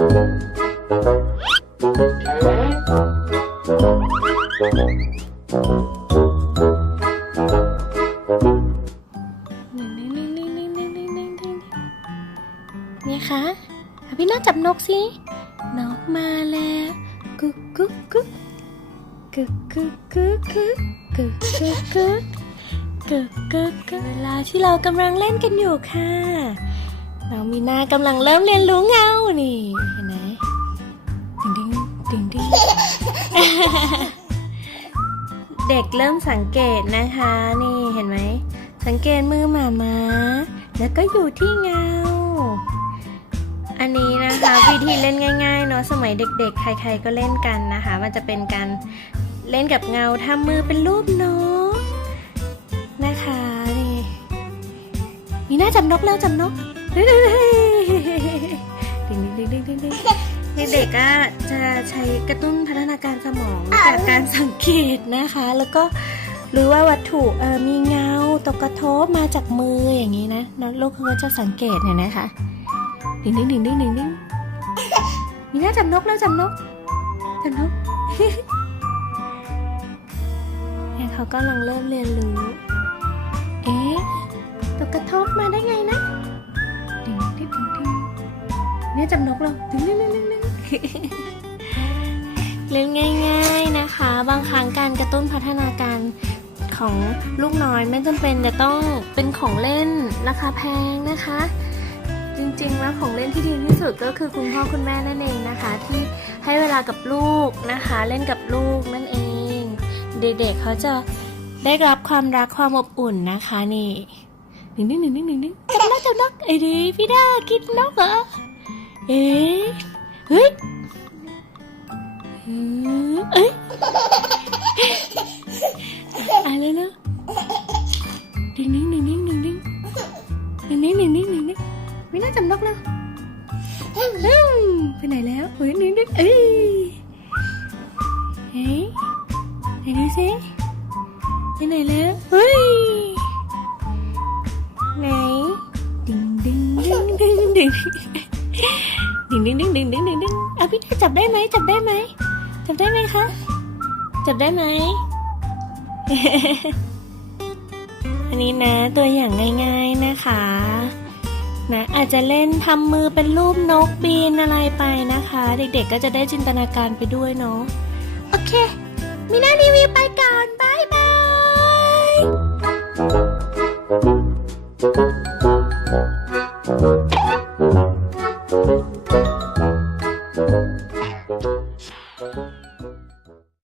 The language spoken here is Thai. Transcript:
นี่คะพี่น่าจับนกสิ นกมาแล้วกุ๊กกุ๊กกุ๊กกุ๊กกุ๊กกุ๊กกุ๊กกุ๊กกุ๊กกุ๊กกุ๊กกุ๊กเวลาที่เรากำลังเล่นกันอยู่ค่ะ น้องมีนากำลังเริ่มเรียนรู้เงานี่เห็นไหมดิ่งดิ่งดิ่งดิ่งเด็กเริ่มสังเกตนะคะ นี่เห็นไหม สังเกตมือหมามาแล้วก็อยู่ที่เงา อันนี้นะคะวิธีเล่นง่ายๆเนาะสมัยเด็กๆ ใครๆก็เล่นกันนะคะ มันจะเป็นการเล่นกับเงาทำมือเป็นรูปนกนะคะนี่มีหน้าจับนกแล้วจับนก เด็กๆก็จะใช้กระตุ้นพัฒนาการสมองจากการสังเกตนะคะ แล้วก็หรือว่าวัตถุเออมีเงาตกกระทบมาจากมืออย่างนี้นะน้องลูกเขาก็จะสังเกตเนี่ยนะคะดึงดึงดึงดึงดึงดึงมีหน้าจับนกแล้วจับนกจับนกเนี่ยเขากำลังเริ่มเรียนรู้เอ๊ะตกกระทบมาได้ไงนะดึงดึงดึงดึงเนี่ยจับนกแล้วดึงดึงดึงดึงดึง เล่นง่ายๆนะคะ บางครั้งการกระตุ้นพัฒนาการของลูกน้อยไม่จำเป็นจะต้องเป็นของเล่นราคาแพงนะคะ จริงๆแล้วของเล่นที่ดีที่สุดก็คือคุณพ่อคุณแม่นั่นเองนะคะ ที่ให้เวลากับลูกนะคะ เล่นกับลูกนั่นเอง เด็กๆเขาจะได้รับความรักความอบอุ่นนะคะนี่หนึ่งหนึ่งหนึ่งหนึ่งหนึ่งจับนกจับนกไอ้ดีพี่ดากินนกเหรอเอ๊ะ เฮ้ยอืมเอ้ยอะไรนะดึงดึงดึงดึงดึงดึงดึงดึงดึงดึงดึงดึงไม่น่าจับนกแล้วอืมไปไหนแล้วเฮ้ยนึกนึกเอ้ยเฮ้ยไหนดูสิไปไหนแล้วเฮ้ยไหนดึงดึงดึงดึงดึง ดึงดึงดึงดึงดึงดึงดึงอะพี่จับได้ไหมจับได้ไหมจับได้ไหมคะจับได้ไหมอันนี้นะตัวอย่างง่ายๆนะคะนะอาจจะเล่นทำมือเป็นรูปนกบินอะไรไปนะคะ เด็กๆก็จะได้จินตนาการไปด้วยเนาะโอเค มีหน้ารีวิวไปก่อน